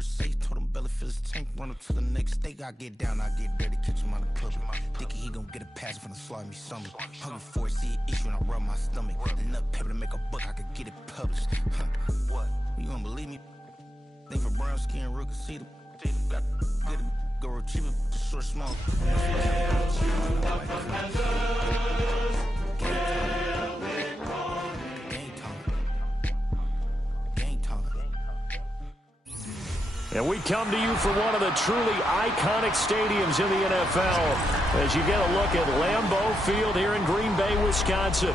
horse safe, told him belly fill his tank, run up to the next steak. I get down, I get dirty, catch him on the public. Thinking he gon' get a pass from the slaughter me something. Hungry for it, see it issue and I rub my stomach. Enough paper to make a book, I could get it published. What? You don't believe me? Think for brown skin, real can see the got good go retrieve it, short small. And we come to you from one of the truly iconic stadiums in the NFL as you get a look at Lambeau Field here in Green Bay, Wisconsin.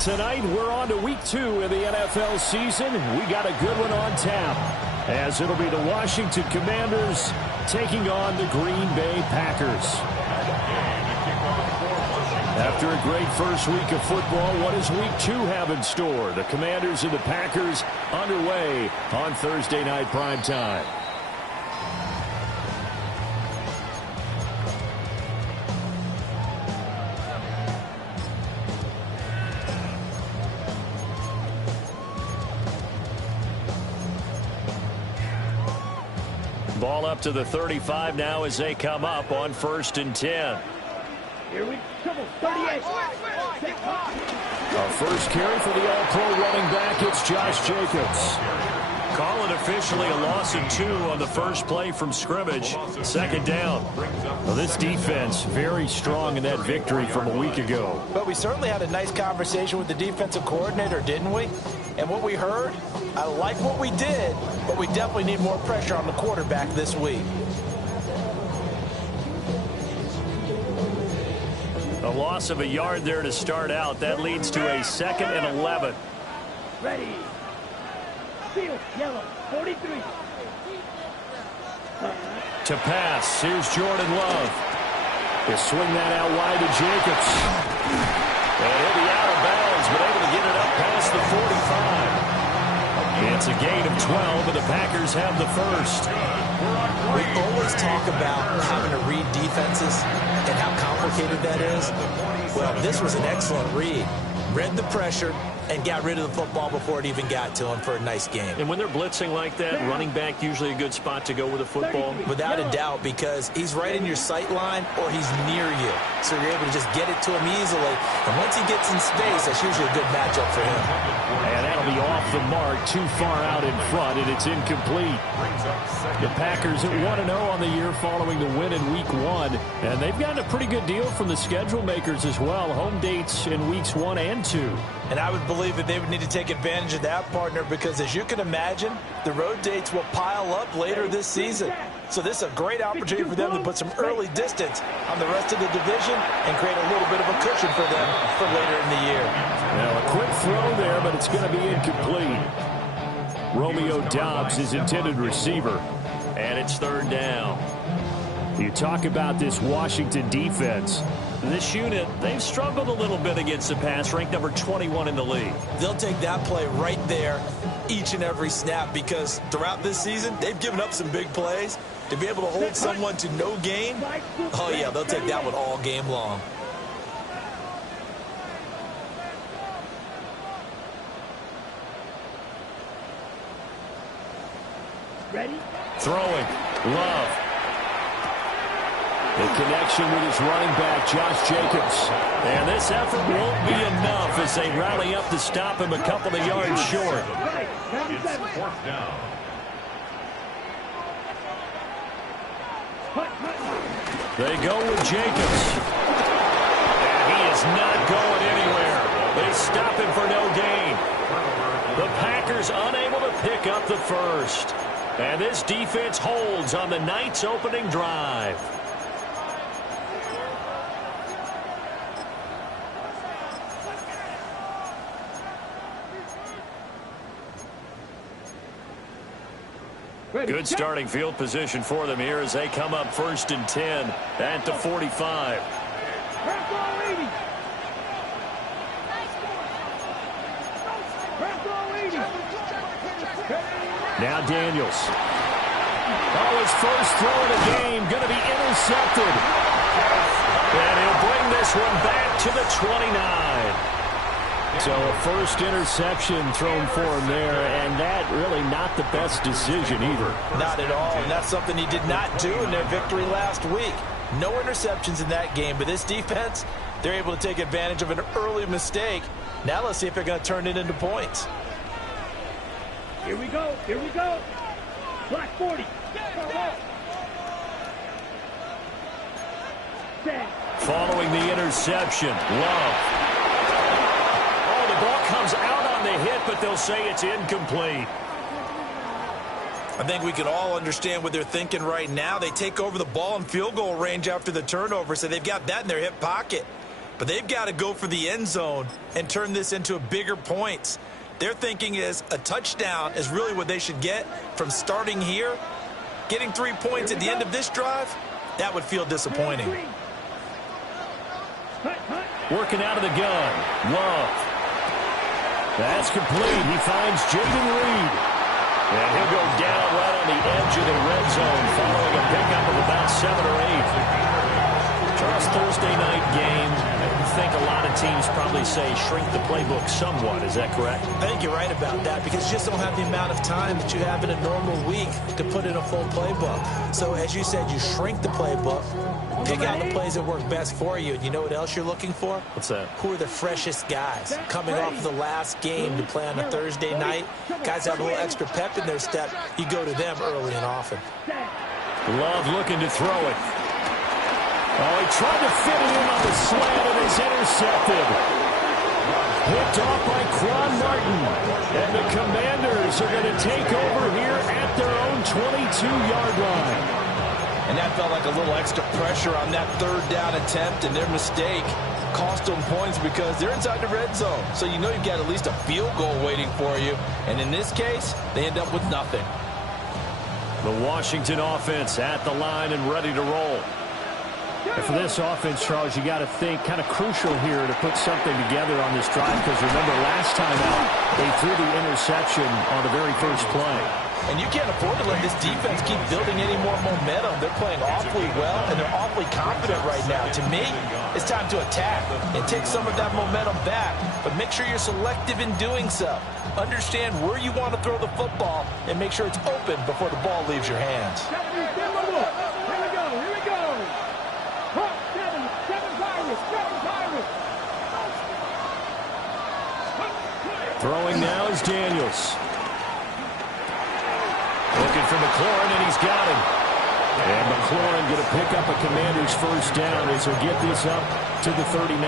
Tonight, we're on to week 2 of the NFL season. We got a good one on tap, as it'll be the Washington Commanders taking on the Green Bay Packers. After a great first week of football, what does week 2 have in store? The Commanders and the Packers underway on Thursday night primetime. Ball up to the 35 now as they come up on 1st and 10. Here we go, 38. Our first carry for the All-Pro running back, it's Josh Jacobs. Call it officially a loss of 2 on the first play from scrimmage. 2nd down. Well, this defense very strong in that victory from a week ago. But we certainly had a nice conversation with the defensive coordinator, didn't we? And what we heard, I like what we did, but we definitely need more pressure on the quarterback this week. A loss of a yard there to start out. That leads to a 2nd and 11. Ready. Field, yellow, 43. To pass, here's Jordan Love. He'll swing that out wide to Jacobs. And he'll be out of bounds, but able to get it up past the 45. It's a gain of 12, and the Packers have the first. We always talk about having to read defenses and how complicated that is. Well, this was an excellent read. Read the pressure and got rid of the football before it even got to him for a nice game. And when they're blitzing like that, running back usually a good spot to go with the football? Without a doubt, because he's right in your sight line or he's near you. So you're able to just get it to him easily. And once he gets in space, that's usually a good matchup for him. And that'll be off the mark, too far out in front, and it's incomplete. The Packers at 1-0 on the year following the win in Week 1. And they've gotten a pretty good deal from the schedule makers as well. Home dates in Weeks 1 and 2. And I would believe that they would need to take advantage of that, partner, because as you can imagine, the road dates will pile up later this season. So this is a great opportunity for them to put some early distance on the rest of the division and create a little bit of a cushion for them for later in the year. Now a quick throw there, but it's going to be incomplete. Romeo Doubs is intended receiver, and it's 3rd down. You talk about this Washington defense. This unit, they've struggled a little bit against the pass, ranked number 21 in the league. They'll take that play right there each and every snap because throughout this season, they've given up some big plays. To be able to hold someone to no gain, oh yeah, they'll take that one all game long. Ready? Throwing. Love. The connection with his running back, Josh Jacobs. And this effort won't be enough as they rally up to stop him a couple of yards short. It's 4th down. They go with Jacobs. And he is not going anywhere. They stop him for no gain. The Packers unable to pick up the first. And this defense holds on the night's opening drive. Good starting field position for them here as they come up 1st and 10 at the 45. Now Daniels. Oh, his first throw of the game going to be intercepted. And he'll bring this one back to the 29. So a first interception thrown for him there, and that really not the best decision either. Not at all, and that's something he did not do in their victory last week. No interceptions in that game, but this defense, they're able to take advantage of an early mistake. Now let's see if they're going to turn it into points. Here we go. Here we go. Black 40. Following the interception, Love. Oh, the ball comes out on the hit, but they'll say it's incomplete. I think we can all understand what they're thinking right now. They take over the ball in field goal range after the turnover, so they've got that in their hip pocket. But they've got to go for the end zone and turn this into a bigger points. Their thinking is a touchdown is really what they should get from starting here. Getting 3 points at the end of this drive, that would feel disappointing. Working out of the gun. Love. That's complete. He finds Jaden Reed. And he'll go down right on the edge of the red zone following a pickup of about 7 or 8. Charles, Thursday night game. I think a lot of teams probably say shrink the playbook somewhat. Is that correct? I think you're right about that because you just don't have the amount of time that you have in a normal week to put in a full playbook. So as you said, you shrink the playbook, pick out the plays that work best for you. And you know what else you're looking for? What's that? Who are the freshest guys coming off of the last game to play on a Thursday night? Guys have a little extra pep in their step. You go to them early and often. Love looking to throw it. Oh, he tried to fit it in on the slant and is intercepted. Picked off by Quan Martin. And the Commanders are going to take over here at their own 22-yard line. And that felt like a little extra pressure on that third down attempt, and their mistake cost them points because they're inside the red zone. So you know you've got at least a field goal waiting for you. And in this case, they end up with nothing. The Washington offense at the line and ready to roll. And for this offense, Charles, you got to think kind of crucial here to put something together on this drive because remember last time out, they threw the interception on the very first play. And you can't afford to let this defense keep building any more momentum. They're playing awfully well, and they're awfully confident right now. To me, it's time to attack and take some of that momentum back, but make sure you're selective in doing so. Understand where you want to throw the football and make sure it's open before the ball leaves your hands. Here we go. Here we go. Seven Pirates. Throwing now is Daniels. Looking for McLaurin, and he's got him. And McLaurin going to pick up a Commander's first down as he'll get this up to the 39.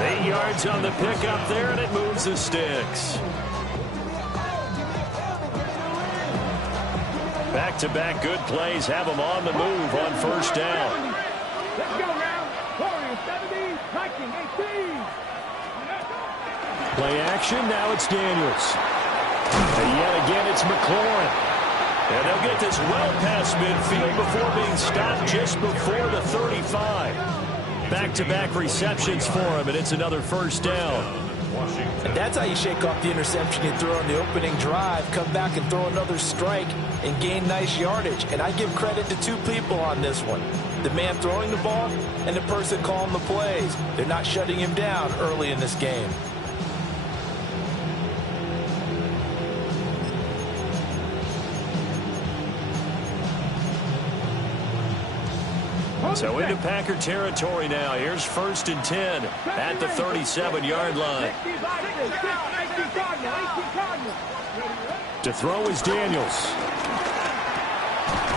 8 yards on the pickup there, and it moves the sticks. Back-to-back good plays have them on the move on first down. Let's go now. Warriors 70, Vikings 18. Play action, now it's Daniels. And yet again, it's McLaurin. And they'll get this well past midfield before being stopped just before the 35. Back-to-back receptions for him, and it's another first down. And that's how you shake off the interception you throw on the opening drive, come back and throw another strike and gain nice yardage. And I give credit to two people on this one. The man throwing the ball and the person calling the plays. They're not shutting him down early in this game. So into Packer territory now. Here's 1st and 10 at the 37-yard line. To throw is Daniels.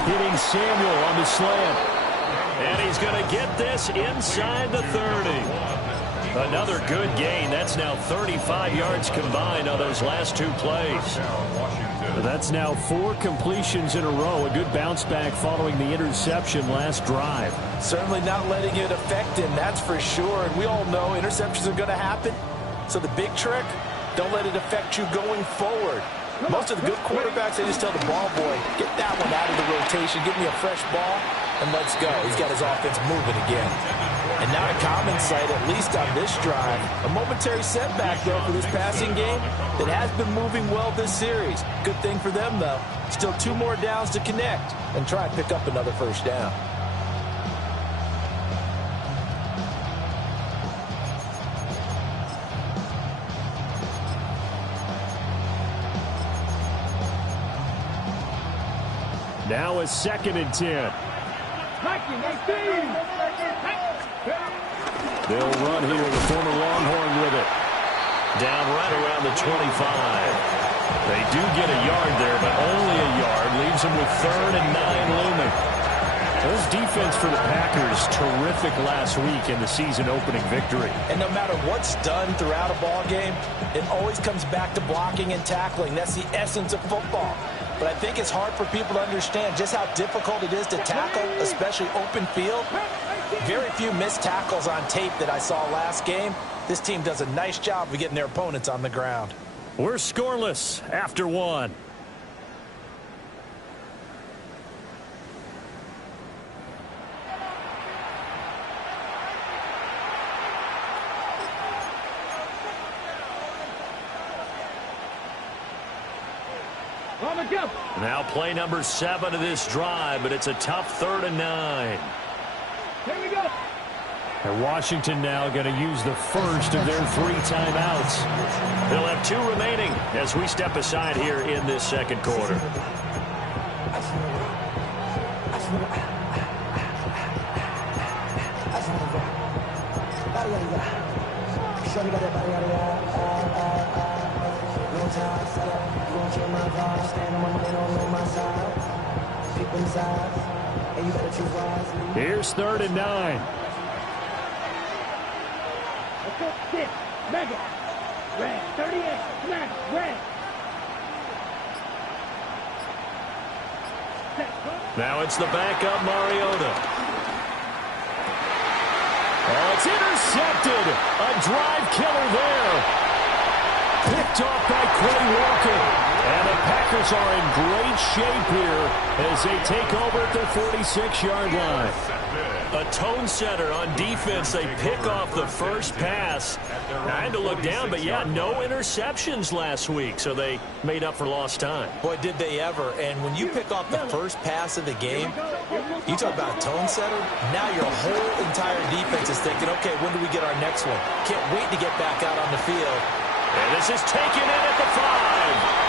Hitting Samuel on the slant. And he's going to get this inside the 30. Another good gain. That's now 35 yards combined on those last two plays. That's now 4 completions in a row. A good bounce back following the interception last drive. Certainly not letting it affect him, that's for sure. And we all know interceptions are going to happen. So the big trick, don't let it affect you going forward. Most of the good quarterbacks, they just tell the ball boy, get that one out of the rotation, give me a fresh ball, and let's go. He's got his offense moving again. And not a common sight, at least on this drive. A momentary setback, though, for this passing game that has been moving well this series. Good thing for them, though. Still 2 more downs to connect and try and pick up another first down. Now a 2nd and 10. They'll run here, the former Longhorn with it. Down right around the 25. They do get a yard there, but only a yard. Leaves them with 3rd and 9 looming. This defense for the Packers, terrific last week in the season-opening victory. And no matter what's done throughout a ball game, it always comes back to blocking and tackling. That's the essence of football. But I think it's hard for people to understand just how difficult it is to tackle, especially open field. Very few missed tackles on tape that I saw last game. This team does a nice job of getting their opponents on the ground. We're scoreless after 1. Now play number 7 of this drive, but it's a tough 3rd and 9. Here we go. And Washington now going to use the first of their 3 timeouts. They'll have 2 remaining as we step aside here in this 2nd quarter. Here's 3rd and 9. Let's go. 6. Mega. Red. 38. Smash. Red. Now it's the backup Mariota. Oh, it's intercepted. A drive killer there. Picked off by Quay Walker. And the Packers are in great shape here as they take over at their 46-yard line. A tone setter on defense. They pick off the first pass. I had to look down, but yeah, no interceptions last week, so they made up for lost time. Boy, did they ever. And when you pick off the first pass of the game, you talk about a tone setter. Now your whole entire defense is thinking, okay, when do we get our next one? Can't wait to get back out on the field. And this is taken in at the 5.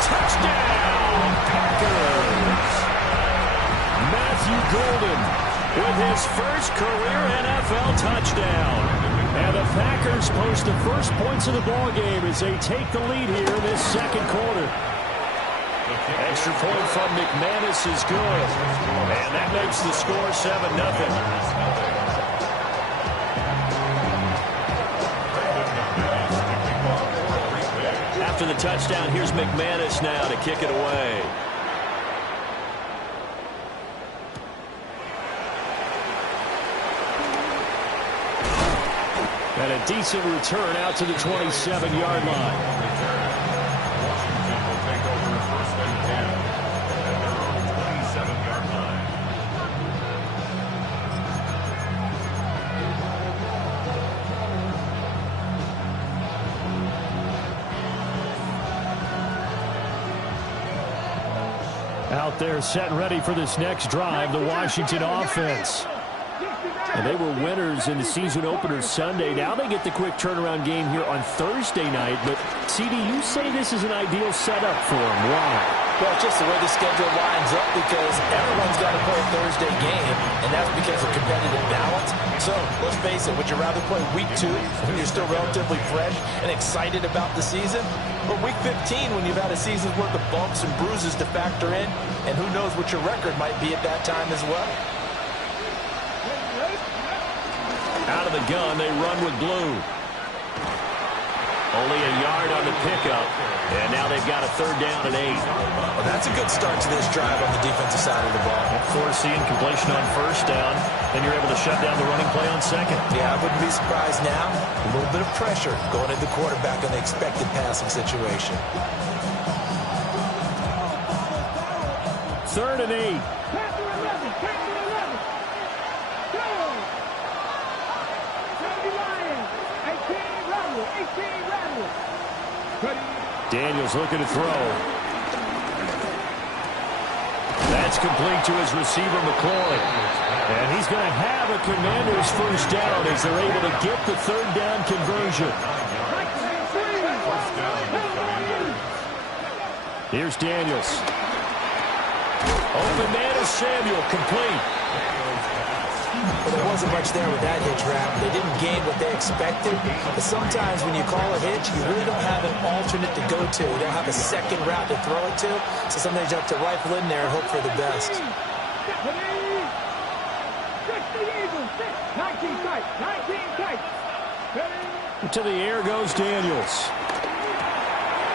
Touchdown, Packers! Matthew Golden with his first career NFL touchdown. And the Packers post the first points of the ball game as they take the lead here in this 2nd quarter. Extra point from McManus is good. And that makes the score 7-0. After the touchdown, here's McManus now to kick it away. And a decent return out to the 27-yard line. Washington will take over 1st and 10 at their own 27-yard line. Out there set and ready for this next drive, the Washington offense. And they were winners in the season opener Sunday. Now they get the quick turnaround game here on Thursday night. But, CD, you say this is an ideal setup for them. Why? Well, it's just the way the schedule lines up because everyone's got to play a Thursday game, and that's because of competitive balance. So, let's face it, would you rather play week 2 when you're still relatively fresh and excited about the season? Or week 15 when you've had a season's worth of bumps and bruises to factor in, and who knows what your record might be at that time as well? Out of the gun, they run with blue. Only a yard on the pickup, and now they've got a 3rd down and 8. Well, that's a good start to this drive on the defensive side of the ball. Forcing completion on 1st down, then you're able to shut down the running play on 2nd. Yeah, I wouldn't be surprised now. A little bit of pressure going into the quarterback on the expected passing situation. 3rd and 8. Daniels looking to throw. That's complete to his receiver, McCloy. And he's going to have a Commanders 1st down as they're able to get the 3rd down conversion. Here's Daniels. Open man is Samuel, complete. Well, there wasn't much there with that hitch route. They didn't gain what they expected. But sometimes when you call a hitch, you really don't have an alternate to go to. You don't have a second route to throw it to. So sometimes you have to rifle in there and hope for the best. 19 tight. 19 tight. To the air goes Daniels.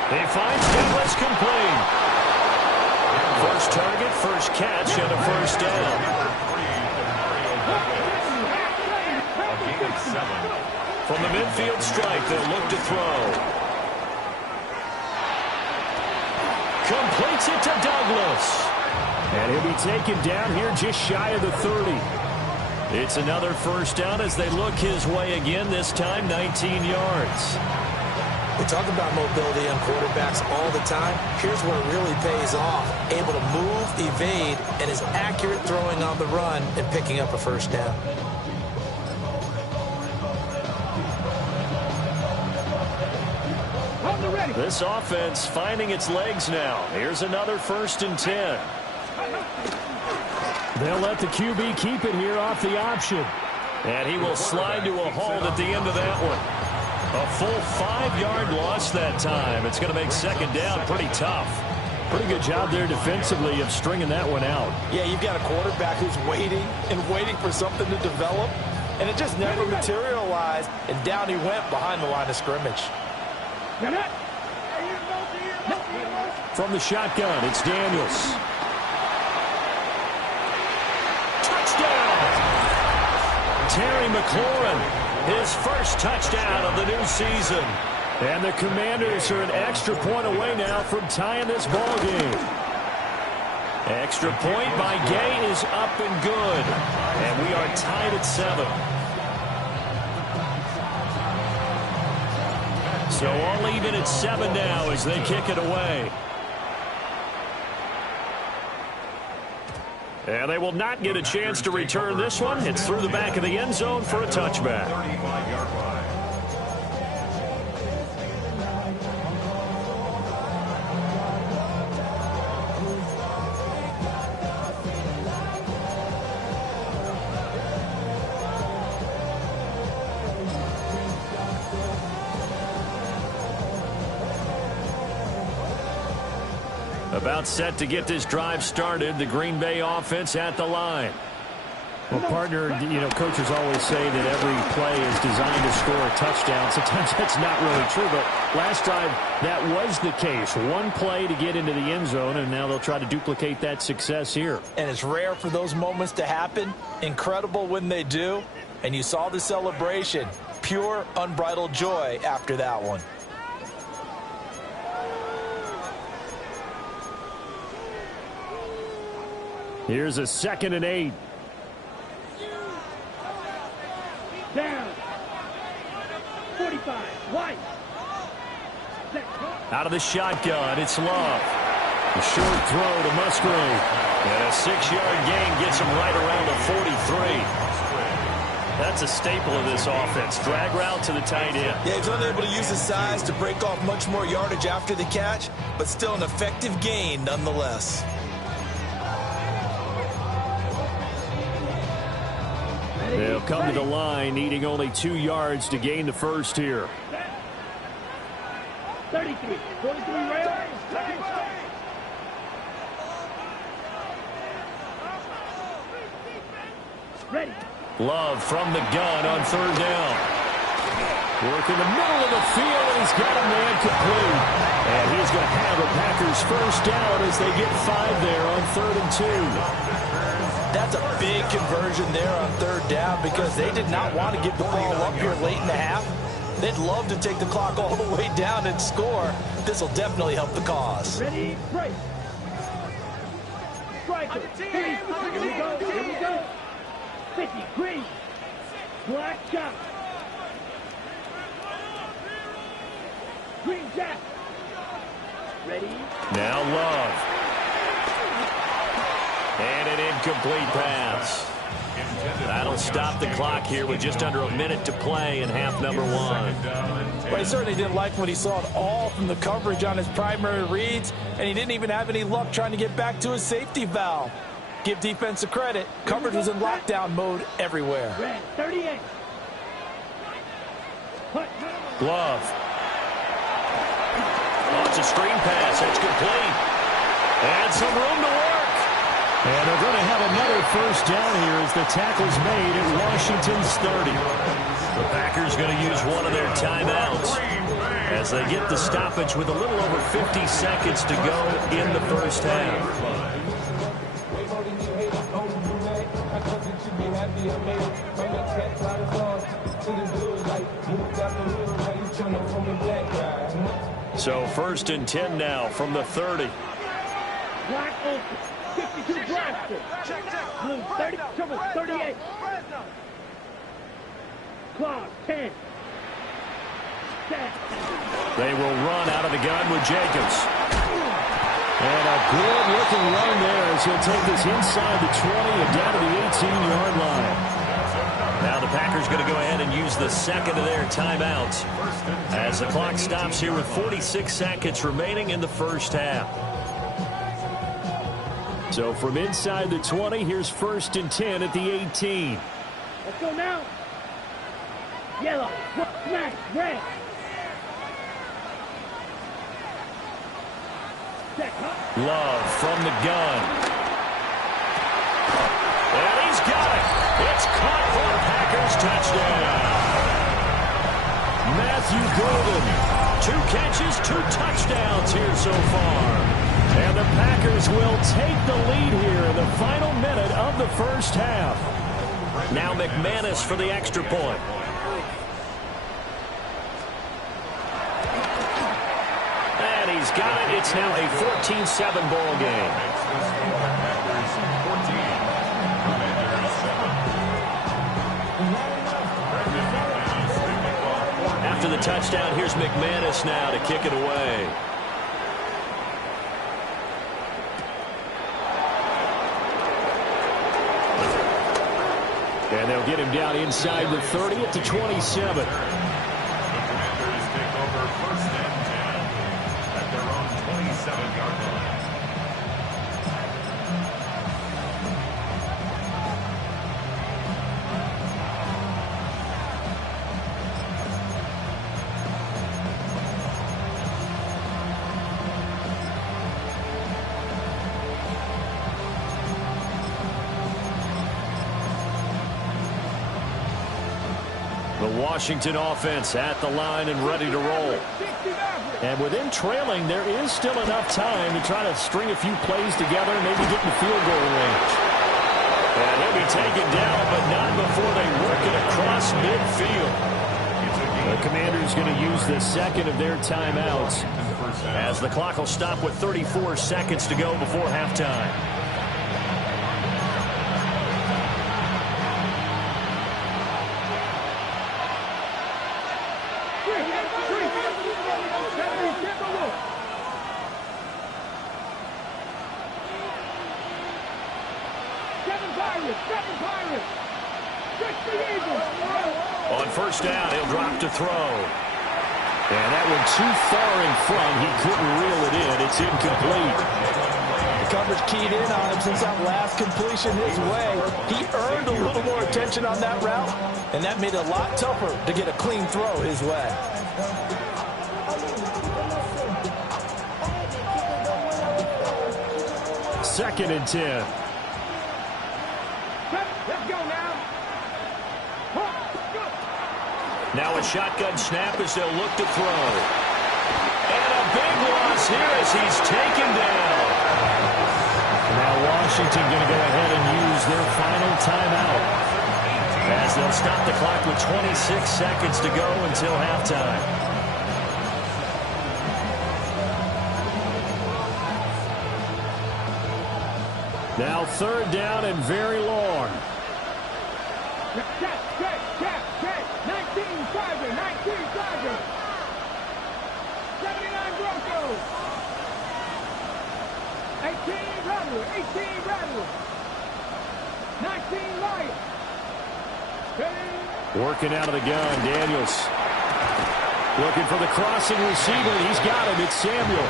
He finds Douglas, complete. First target, first catch, and a first down. From the midfield stripe, they'll look to throw. Completes it to Douglas. And he'll be taken down here just shy of the 30. It's another first down as they look his way again, this time 19 yards. We talk about mobility on quarterbacks all the time. Here's where it really pays off. Able to move, evade, and is accurate throwing on the run and picking up a first down. This offense finding its legs now. Here's another 1st and 10. They'll let the QB keep it here off the option. And he will slide to a halt at the end of that one. A full 5-yard loss that time. It's going to make second down pretty tough. Pretty good job there defensively of stringing that one out. Yeah, you've got a quarterback who's waiting and waiting for something to develop. And it just never materialized. And down he went behind the line of scrimmage. From the shotgun, it's Daniels. Touchdown! Terry McLaurin, his first touchdown of the new season. And the Commanders are an extra point away now from tying this ball game. Extra point by Gay is up and good. And we are tied at 7. So all even at 7 now as they kick it away. And they will not get a chance to return this one. It's through the back of the end zone for a touchback. 35-yard line. About set to get this drive started. The Green Bay offense at the line. Well, partner, coaches always say that every play is designed to score a touchdown. Sometimes that's not really true, but last drive that was the case. One play to get into the end zone, and now they'll try to duplicate that success here. And it's rare for those moments to happen. Incredible when they do. And you saw the celebration. Pure, unbridled joy after that one. Here's a 2nd and 8. Down. 45. White. Out of the shotgun, it's Love. A short throw to Musgrave. And a 6-yard gain gets him right around the 43. That's a staple of this offense. Drag route to the tight end. Yeah, he's unable to use his size to break off much more yardage after the catch, but still an effective gain nonetheless. They'll come to the line, needing only 2 yards to gain the first here. 33. 43 rail. Ready. Love from the gun on 3rd down. Work in the middle of the field, and he's got a man complete. And he's going to have a Packers first down as they get 5 there on 3rd and 2. That's a big conversion there on 3rd down because they did not want to give the ball up here late in the half. They'd love to take the clock all the way down and score. This will definitely help the cause. Ready, break. Striker. Here we go. Here we go. 50. Green. Black shot. Green jack. Ready. Now Love. And an incomplete pass. That'll stop the clock here with just under a minute to play in half number one. Well, he certainly didn't like when he saw it all from the coverage on his primary reads, and he didn't even have any luck trying to get back to his safety valve. Give defense a credit. Coverage was in lockdown mode everywhere. Red, 38. Glove. Oh, it's a screen pass. That's complete. And some room to work. And they're going to have another first down here as the tackle's made at Washington's 30. The Packers going to use one of their timeouts as they get the stoppage with a little over 50 seconds to go in the first half. So first and 10 now from the 30. Black open. 52 drafted. Blue 30, trouble 38. Clock 10. Set. They will run out of the gun with Jacobs. And a good-looking run there as he'll take this inside the 20 and down to the 18-yard line. Now the Packers going to go ahead and use the second of their timeouts as the clock stops here with 46 seconds remaining in the first half. So from inside the 20, here's first and 10 at the 18. Let's go now. Yellow. Smash. Red. Love from the gun. And he's got it. It's caught for a Packers touchdown. Matthew Golden. 2 catches, 2 touchdowns here so far. And the Packers will take the lead here in the final minute of the first half. Now McManus for the extra point. And he's got it. It's now a 14-7 ball game. After the touchdown, here's McManus now to kick it away. And they'll get him down inside the 30 at the 27. The Washington offense at the line and ready to roll. And with them trailing, there is still enough time to try to string a few plays together and maybe get in the field goal range. And he'll be taken down, but not before they work it across midfield. The Commanders going to use the second of their timeouts as the clock will stop with 34 seconds to go before halftime. On first down, he'll drop to throw. And that one too far in front. He couldn't reel it in. It's incomplete. The coverage keyed in on him since that last completion his way. He earned a little more attention on that route, and that made it a lot tougher to get a clean throw his way. Second and 10. Let's go now. Now a shotgun snap as they'll look to throw. And a big loss here as he's taken down. Now Washington going to go ahead and use their final timeout as they'll stop the clock with 26 seconds to go until halftime. Now third down and very long. Check. 19 Tiger. 79 Broncos. 18 Rebel. 19 Lions. Working out of the gun, Daniels. Looking for the crossing receiver. He's got him. It's Samuel.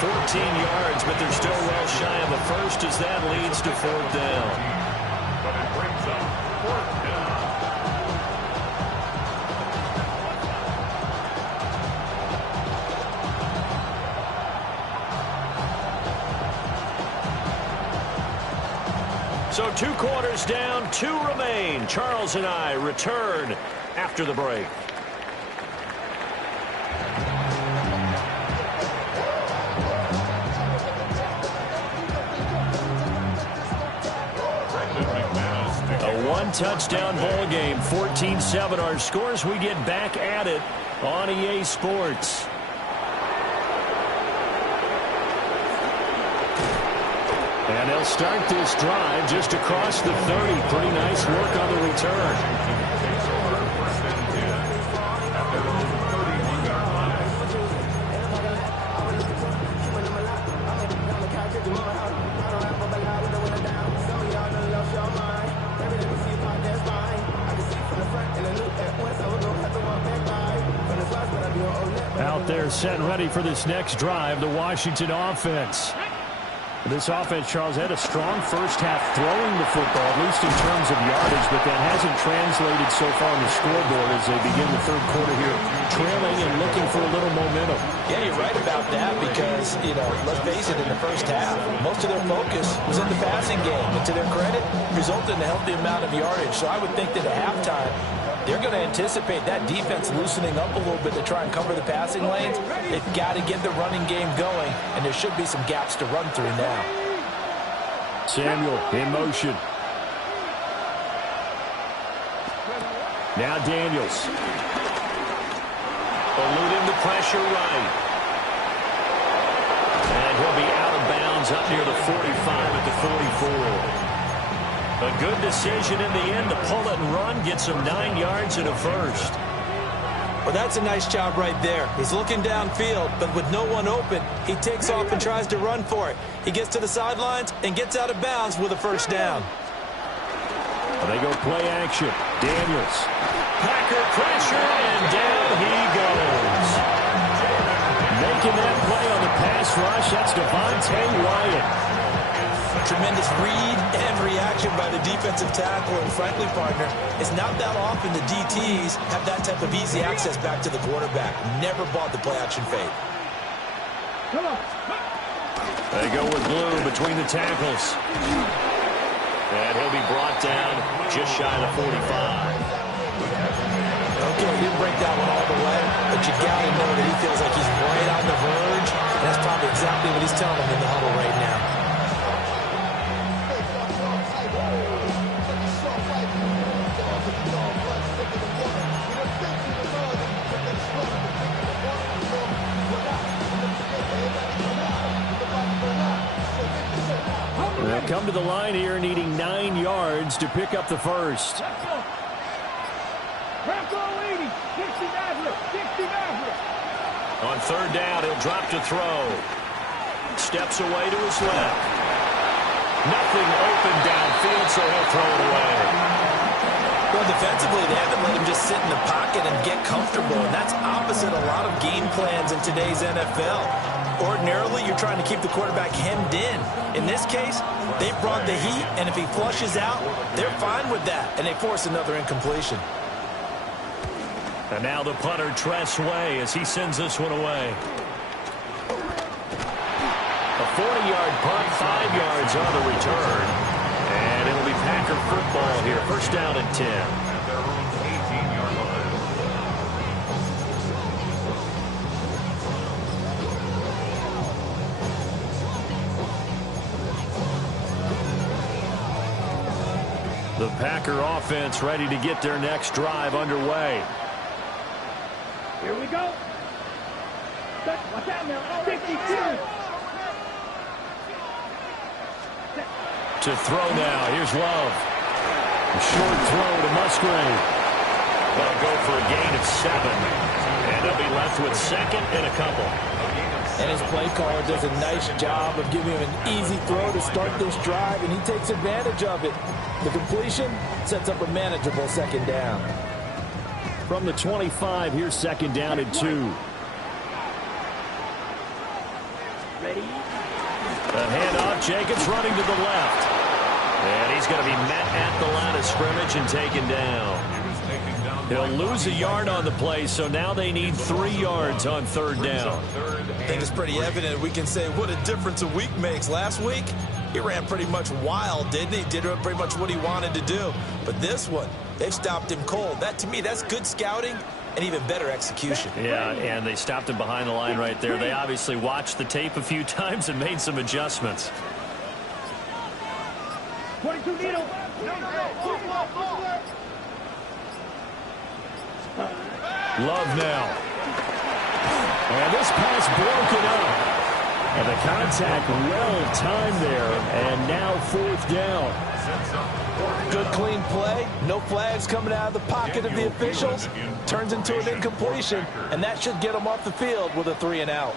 14 yards, but they're still well shy of a first as that leads to 4th down. But it brings up 4th down. So 2 quarters down, 2 remain. Charles and I return after the break. A 1-touchdown ball game, 14-7 our scores. We get back at it on EA Sports. And they'll start this drive just across the 30. Pretty nice work on the return. Out there set and ready for this next drive, the Washington offense. This offense, Charles, had a strong first half throwing the football, at least in terms of yardage, but that hasn't translated so far on the scoreboard as they begin the third quarter here, trailing and looking for a little momentum. Yeah, you're right about that because, let's face it, in the first half, most of their focus was in the passing game. And to their credit, resulted in a healthy amount of yardage. So I would think that at halftime, they're going to anticipate that defense loosening up a little bit to try and cover the passing lanes. They've got to get the running game going, and there should be some gaps to run through now. Samuel in motion. Now Daniels. Eluding the pressure right. And he'll be out of bounds up near the 45 at the 44. A good decision in the end to pull it and run, get some 9 yards and a first. Well, that's a nice job right there. He's looking downfield, but with no one open, he takes off and tries to run for it. He gets to the sidelines and gets out of bounds with a first down. They go play action. Daniels. Packer pressure, and down he goes. Making that play on the pass rush, that's Devontae Wyatt. Tremendous read and reaction by the defensive tackle, and frankly, partner, it's not that often the DTs have that type of easy access back to the quarterback. Never bought the play-action fade. They go with glue between the tackles. And he'll be brought down just shy of the 45. Okay, he didn't break that one all the way, but you got to know that he feels like he's right on the verge, and that's probably exactly what he's telling him in the huddle right now. They'll come to the line here needing 9 yards to pick up the first. On third down, he'll drop to throw. Steps away to his left. Nothing open downfield, so he'll throw it away. Well, defensively, they haven't let him just sit in the pocket and get comfortable, and that's opposite a lot of game plans in today's NFL. Ordinarily, you're trying to keep the quarterback hemmed in. In this case, they brought the heat, and if he flushes out, they're fine with that, and they force another incompletion. And now the punter, Tress Way, as he sends this one away. A 40-yard punt, 5 yards on the return. And it'll be Packer football here. First down and 10. At their own 18-yard line. The Packer offense ready to get their next drive underway. Here we go. Watch out now. 52. To throw now. Here's Love. A short throw to Musgrave. They'll go for a gain of 7. And they'll be left with second and a couple. A gain of And his play caller does a nice job of giving him an easy throw to start this drive, and he takes advantage of it. The completion sets up a manageable second down. From the 25, here's second down and 2. Ready? The handoff, Jacobs running to the left. And he's going to be met at the line of scrimmage and taken down. He'll lose a yard on the play, so now they need 3 yards on third down. I think it's pretty evident. We can say what a difference a week makes. Last week, he ran pretty much wild, didn't he? Did pretty much what he wanted to do. But this one, they've stopped him cold. That, to me, that's good scouting and even better execution. Yeah, and they stopped him behind the line right there. They obviously watched the tape a few times and made some adjustments. 22 needle. Love now. And this pass broken up. And the contact well timed there. And now 4th down. Good clean play. No flags coming out of the pocket of the officials. Turns into an incompletion. And that should get them off the field with a 3 and out.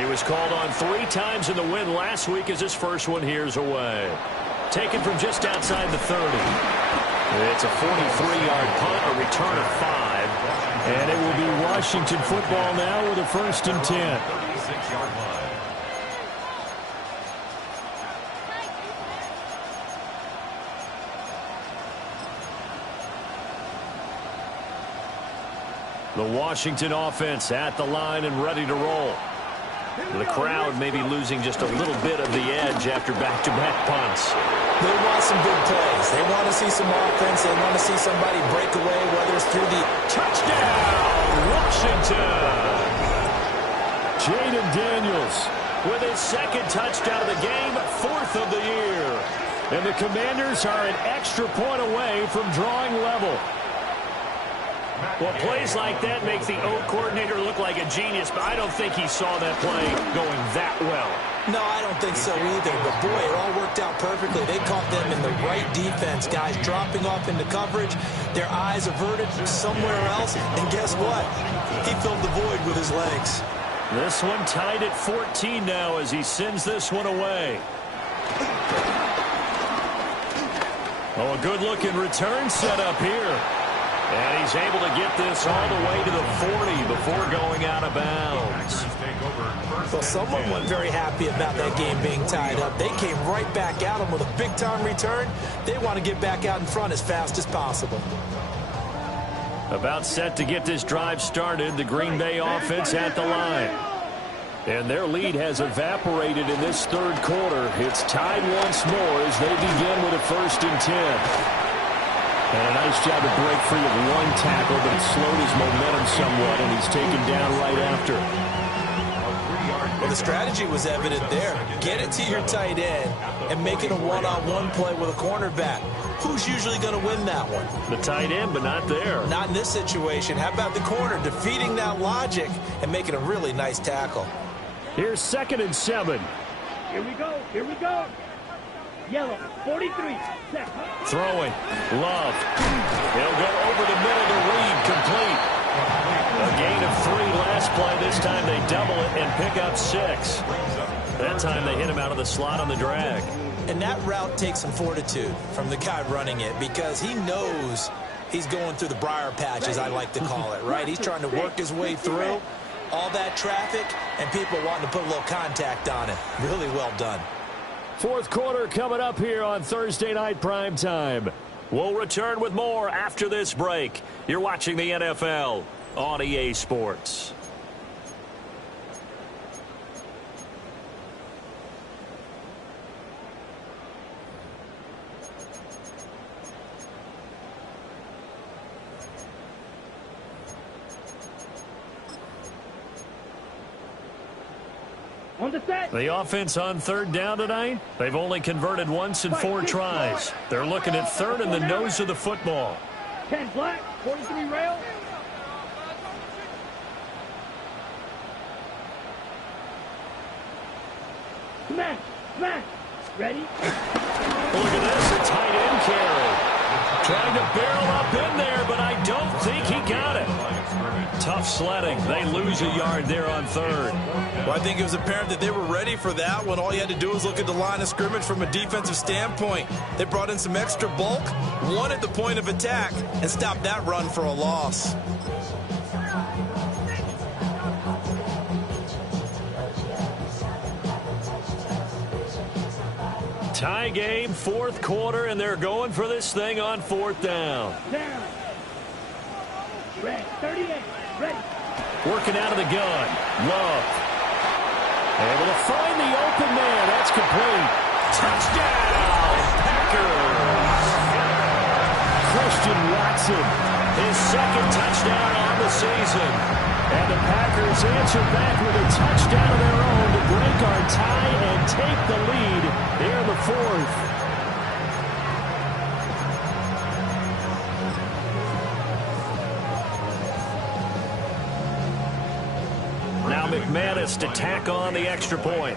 He was called on 3 times in the win last week as his first one here's away. Taken from just outside the 30. It's a 43-yard punt, a return of 5. And it will be Washington football now with a 1st and 10. 36-yard line. The Washington offense at the line and ready to roll. The crowd may be losing just a little bit of the edge after back-to-back punts. They want some big plays. They want to see some offense. They want to see somebody break away, whether it's through the Touchdown, Washington! Jaden Daniels with his 2nd touchdown of the game, 4th of the year. And the Commanders are an extra point away from drawing level. Well, plays like that make the O coordinator look like a genius, but I don't think he saw that play going that well. No, I don't think so either. But, boy, it all worked out perfectly. They caught them in the right defense. Guys dropping off into coverage, their eyes averted somewhere else. And guess what? He filled the void with his legs. This one tied at 14 now as he sends this one away. Oh, a good-looking return set up here. And he's able to get this all the way to the 40 before going out of bounds. Well, someone wasn't very happy about that game being tied up. They came right back at him with a big-time return. They want to get back out in front as fast as possible. About set to get this drive started, the Green Bay offense at the line. And their lead has evaporated in this 3rd quarter. It's tied once more as they begin with a 1st and 10. And a nice job to break free of 1 tackle, but it slowed his momentum somewhat, and he's taken down right after. Well, the strategy was evident there. Get it to your tight end and make it a one-on-one play with a cornerback. Who's usually going to win that one? The tight end, but not there. Not in this situation. How about the corner defeating that logic and making a really nice tackle? Here's 2nd and 7. Here we go. Here we go. Yellow, 43, set. Throwing. Love. He'll go over the middle to Reed, complete. A gain of 3 last play. This time they double it and pick up 6. That time they hit him out of the slot on the drag. And that route takes some fortitude from the guy running it because he knows he's going through the briar patch, as I like to call it, right? He's trying to work his way through all that traffic and people wanting to put a little contact on it. Really well done. 4th quarter coming up here on Thursday Night Primetime. We'll return with more after this break. You're watching the NFL on EA Sports. On the set. The offense on 3rd down tonight, they've only converted once in 4 tries. They're looking at 3rd in the nose of the football. 10 black, 43 rail. Smash, smash. Ready? Look at this, a tight end carry. Trying to barrel up in there, but I don't think he got it. Tough sledding. They lose a yard there on third. Well, I think it was apparent that they were ready for that one. All you had to do was look at the line of scrimmage from a defensive standpoint. They brought in some extra bulk, won at the point of attack, and stopped that run for a loss. Tie game, fourth quarter, and they're going for this thing on fourth down. Down. Red, 38. Ready. Working out of the gun. Love. Able to find the open man. That's complete. Touchdown, Packers. Christian Watson, his second touchdown on the season. And the Packers answer back with a touchdown of their own to break our tie and take the lead here in the fourth. Now McManus to tack on the extra point.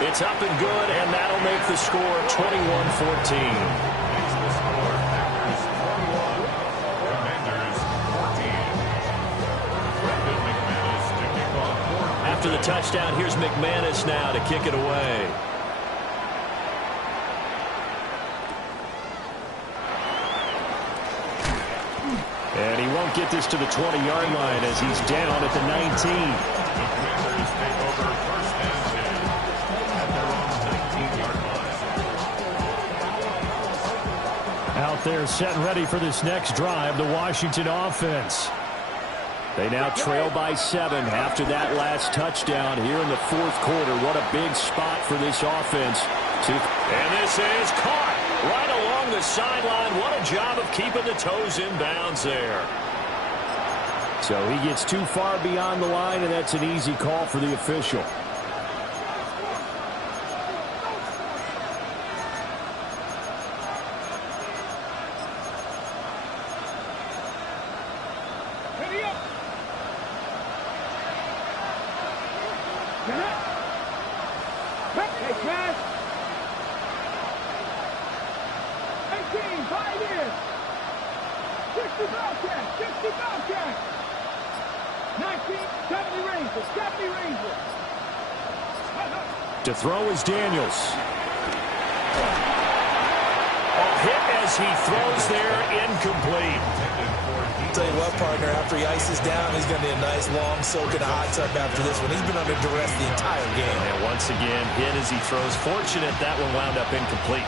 It's up and good, and that'll make the score 21-14. After the touchdown, here's McManus now to kick it away. And he won't get this to the 20-yard line as he's down at the 19. Commanders take over first and 10 at their own 19-yard line. Out there set and ready for this next drive, the Washington offense. They now trail by 7 after that last touchdown here in the fourth quarter. What a big spot for this offense. And this is caught right along the sideline. What a job of keeping the toes in bounds there. So he gets too far beyond the line, and that's an easy call for the official. To throw is Daniels. A hit as he throws there, incomplete. Tell you what, partner, after he ices down, he's going to need a nice long soak in a hot tub after this one. He's been under duress the entire game. And once again, hit as he throws. Fortunate that one wound up incomplete.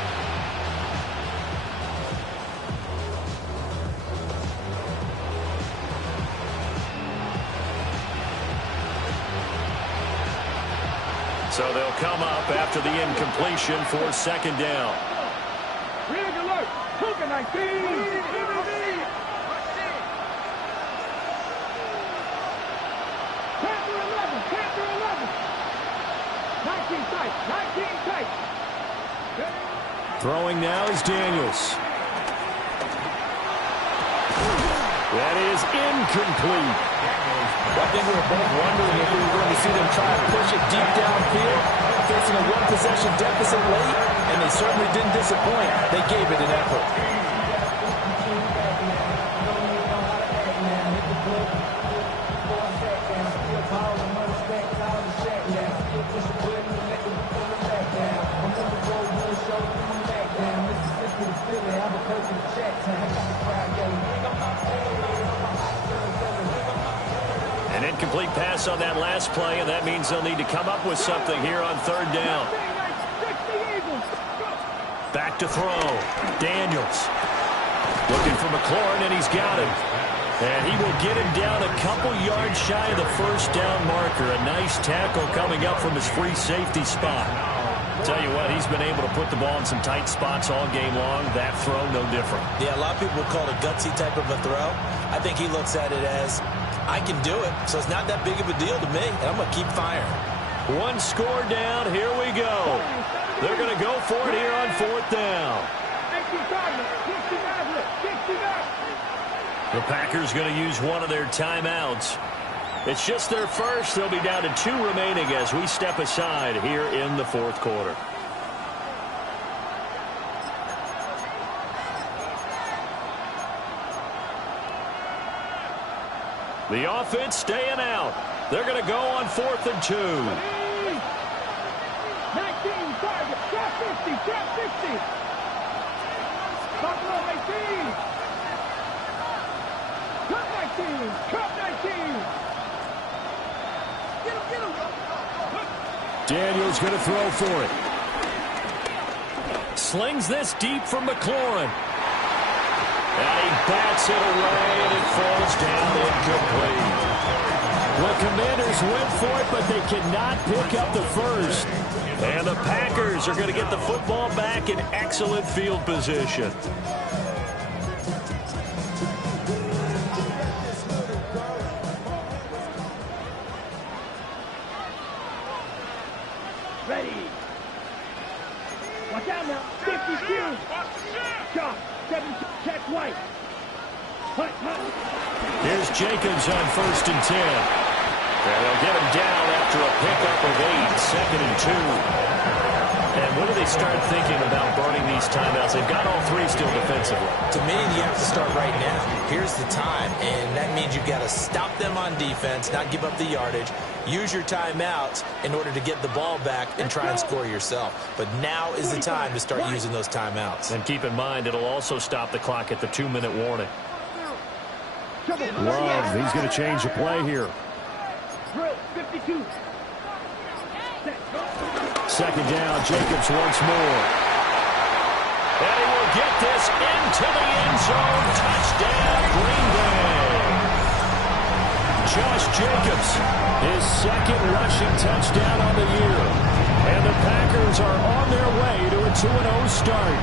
So they'll come up after the incompletion for second down. Rig alert. Cougar 19. Panther 11. Panther 11. 19 tight. 19 tight. Throwing now is Daniels. That is incomplete. I think we were both wondering if we were going to see them try to push it deep downfield, facing a one-possession deficit late, and they certainly didn't disappoint. They gave it an effort. An incomplete pass on that last play, and that means they'll need to come up with something here on third down. Back to throw. Daniels. Looking for McLaurin, and he's got him. And he will get him down a couple yards shy of the first down marker. A nice tackle coming up from his free safety spot. Tell you what, he's been able to put the ball in some tight spots all game long. That throw, no different. Yeah, a lot of people would call it a gutsy type of a throw. I think he looks at it as, I can do it, so it's not that big of a deal to me, and I'm going to keep firing. One score down. Here we go. They're going to go for it here on fourth down. $60. The Packers going to use one of their timeouts. It's just their first. They'll be down to 2 remaining as we step aside here in the fourth quarter. The offense staying out. They're going to go on 4th and 2. 19, target, trap 50, trap 50. Buffalo 18. Trap 19, trap 19. Get him. Daniels going to throw for it. Slings this deep from McLaurin. And he bats it away, and it falls down incomplete. Well, Commanders went for it, but they cannot pick up the first. And the Packers are going to get the football back in excellent field position. Ready. Watch out now. 52. Chop. 7. Check white. Hut. Here's Jacobs on 1st and 10. And they'll get him down after a pickup of 8, 2nd and 2. And when do they start thinking about burning these timeouts? They've got all 3 still defensively. To me, you have to start right now. Here's the time, and that means you've got to stop them on defense, not give up the yardage, use your timeouts in order to get the ball back and try and score yourself. But now is the time to start using those timeouts. And keep in mind, it'll also stop the clock at the 2-minute warning. Love, he's going to change the play here. 52. 2nd down, Jacobs once more. And he will get this into the end zone. Touchdown, Green Bay. Josh Jacobs, his 2nd rushing touchdown on the year. And the Packers are on their way to a 2-0 start.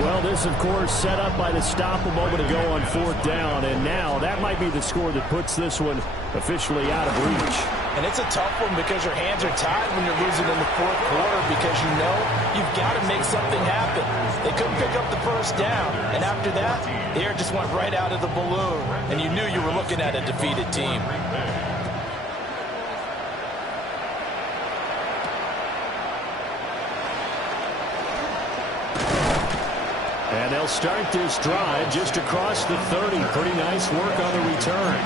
Well, this, of course, set up by the stop a moment ago on 4th down. And now that might be the score that puts this one officially out of reach. And it's a tough one because your hands are tied when you're losing in the 4th quarter because you know you've got to make something happen. They couldn't pick up the first down. And after that, the air just went right out of the balloon. And you knew you were looking at a defeated team. And they'll start this drive just across the 30. Pretty nice work on the return.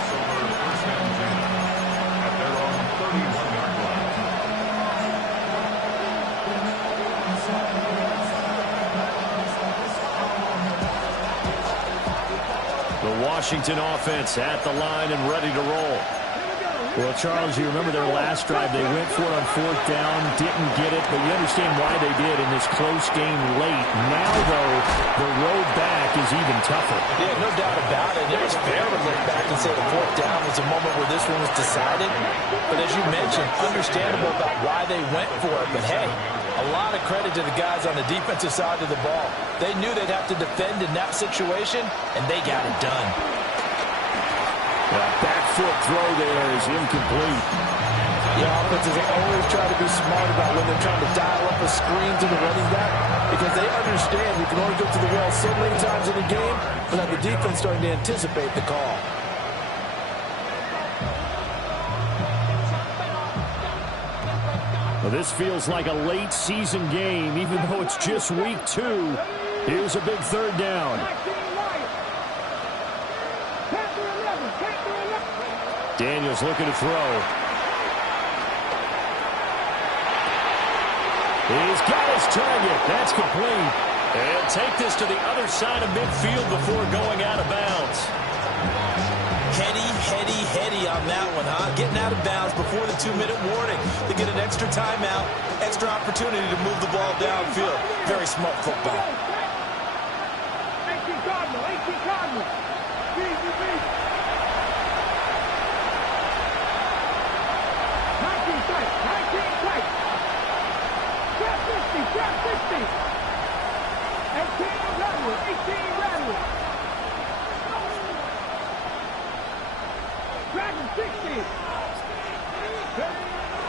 The Washington offense at the line and ready to roll. Well, Charles, you remember their last drive. They went for it on 4th down, didn't get it, but you understand why they did in this close game late. Now, though, the road back is even tougher. Yeah, no doubt about it. It was fair to look back and say the 4th down was a moment where this one was decided. But as you mentioned, understandable about why they went for it. But, hey, a lot of credit to the guys on the defensive side of the ball. They knew they'd have to defend in that situation, and they got it done. Back foot throw there is incomplete. Yeah, offenses always try to be smart about when they're trying to dial up a screen to the running back because they understand you can only go to the well so many times in a game without the defense starting to anticipate the call. Well, this feels like a late season game, even though it's just week 2. Here's a big 3rd down. Daniels looking to throw. He's got his target. That's complete. And take this to the other side of midfield before going out of bounds. Heady on that one, huh? Getting out of bounds before the 2-minute warning to get an extra timeout, extra opportunity to move the ball downfield. Very smart football. 18 Cardinal. Trap 50. 18 Redwood. Dragon 60.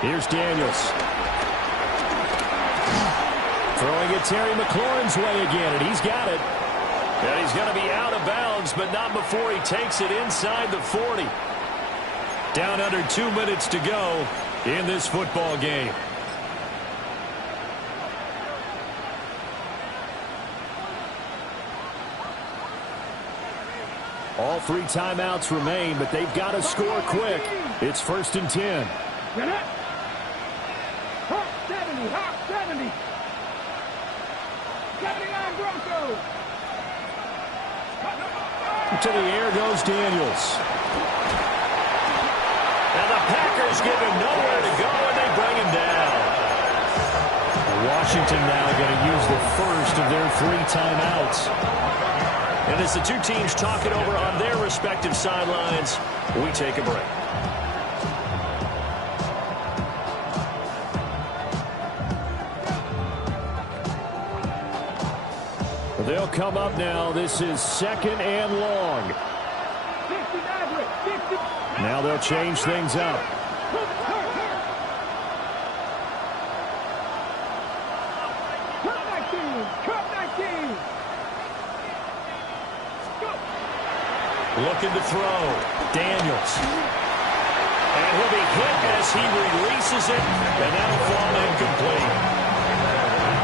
Here's Daniels. Throwing it Terry McLaurin's way again, and he's got it. And he's going to be out of bounds, but not before he takes it inside the 40. Down under 2 minutes to go in this football game. All 3 timeouts remain, but they've got to score quick. It's 1st and 10. Hot 70, hot 70. 79 Broncos. To the air goes Daniels. And the Packers give him nowhere to go, and they bring him down. Washington now going to use the first of their 3 timeouts. And as the 2 teams talk it over on their respective sidelines, we take a break. They'll come up now. This is 2nd and long. Now they'll change things up. Looking to throw. Daniels. And he'll be hit as he releases it, and that'll fall incomplete.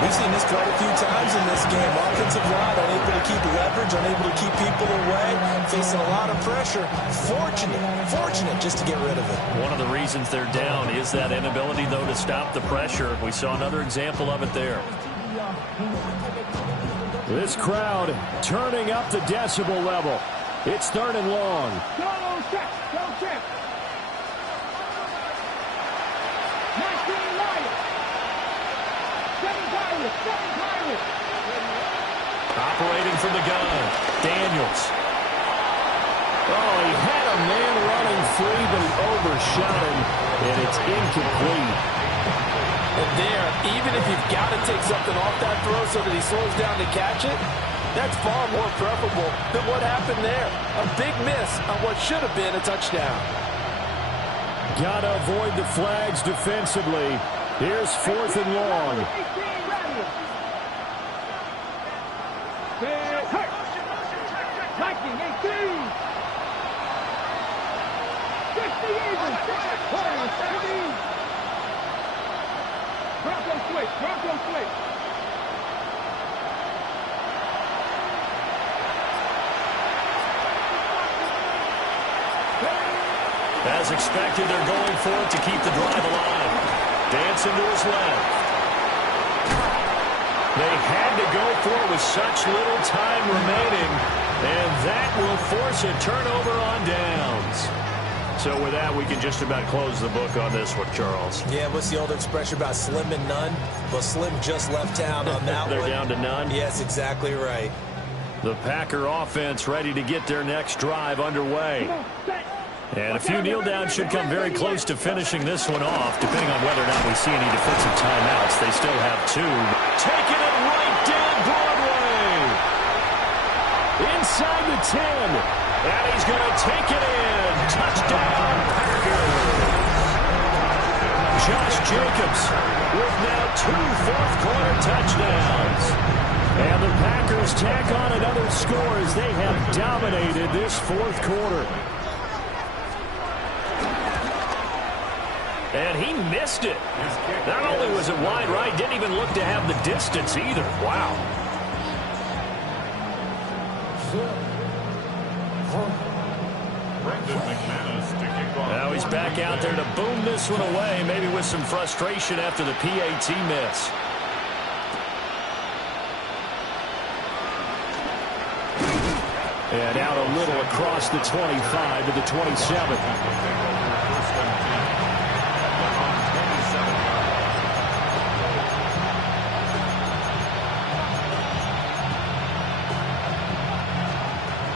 We've seen this quite a few times in this game. Offensive line unable to keep leverage, unable to keep people away, facing a lot of pressure. Fortunate just to get rid of it. One of the reasons they're down is that inability, though, to stop the pressure. We saw another example of it there. This crowd turning up the decibel level. It's 3rd and long. Go check. 19 Lions. 7 Pirates. Operating from the gun. Daniels. Oh, he had a man running free, but he overshot him, and it's incomplete. And there, even if you've got to take something off that throw so that he slows down to catch it, that's far more preferable than what happened there. A big miss on what should have been a touchdown. Got to avoid the flags defensively. Here's 4th and long. Viking 18. 50 even. 17. Bronco switch. As expected, they're going for it to keep the drive alive. Dancing to his left. They had to go for it with such little time remaining, and that will force a turnover on downs. So with that, we can just about close the book on this one, Charles. Yeah, what's the old expression about slim and none? Well, Slim just left town on that They're one. down to none? Yes, exactly right. The Packer offense ready to get their next drive underway. And a few kneel downs should come very close to finishing this one off, depending on whether or not we see any defensive timeouts. They still have 2. Taking it right down Broadway. Inside the 10. And he's going to take it in. Touchdown, Packers. Josh Jacobs with now 2 fourth-quarter touchdowns. And the Packers tack on another score as they have dominated this 4th quarter. And he missed it. Not only was it wide right, didn't even look to have the distance either. Wow. Now he's back out there to boom this one away, maybe with some frustration after the PAT miss. And out a little across the 25 to the 27.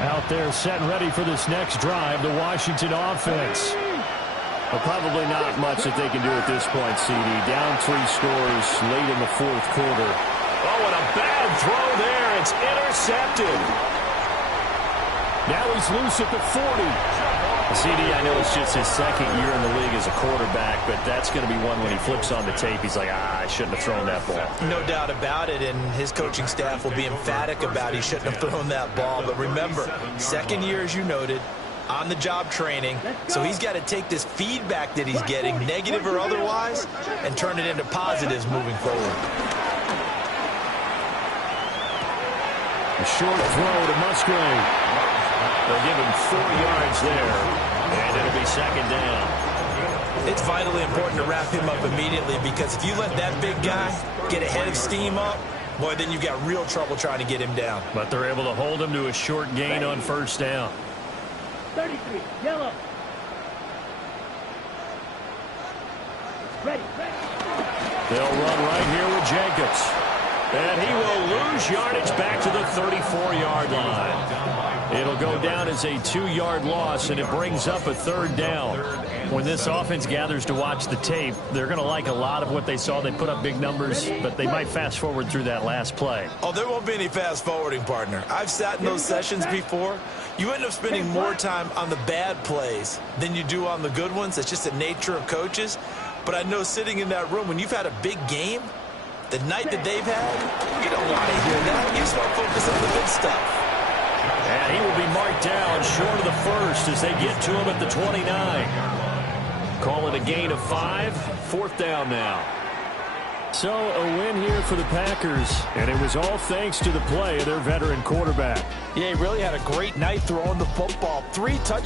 Out there set and ready for this next drive, the Washington offense. But probably not much that they can do at this point, CD. Down 3 scores late in the 4th quarter. Oh, and a bad throw there. It's intercepted. Now he's loose at the 40. CD, I know it's just his 2nd year in the league as a quarterback, but that's going to be one when he flips on the tape. He's like, I shouldn't have thrown that ball. No doubt about it, and his coaching staff will be emphatic about he shouldn't have thrown that ball. But remember, 2nd year, as you noted, on-the-job training. So he's got to take this feedback that he's getting, negative or otherwise, and turn it into positives moving forward. A short throw to Musgrave. They'll give him 4 yards there, and it'll be second down. It's vitally important to wrap him up immediately, because if you let that big guy get ahead of steam up, boy, then you've got real trouble trying to get him down. But they're able to hold him to a short gain on first down. 33, yellow. Ready. They'll run right here with Jacobs. And he will lose yardage back to the 34-yard line. It'll go down as a 2-yard loss, and it brings up a third down. When this offense gathers to watch the tape, they're going to like a lot of what they saw. They put up big numbers, but they might fast forward through that last play. Oh, there won't be any fast forwarding, partner. I've sat in those sessions before. You end up spending more time on the bad plays than you do on the good ones. It's just the nature of coaches. But I know sitting in that room, when you've had a big game, the night that they've had, you don't want to hear that. You just want to focus on the good stuff. And he will be marked down short of the first as they get to him at the 29. Call it a gain of 5. 4th down now. So a win here for the Packers, and it was all thanks to the play of their veteran quarterback. Yeah, he really had a great night throwing the football. 3 touchdowns.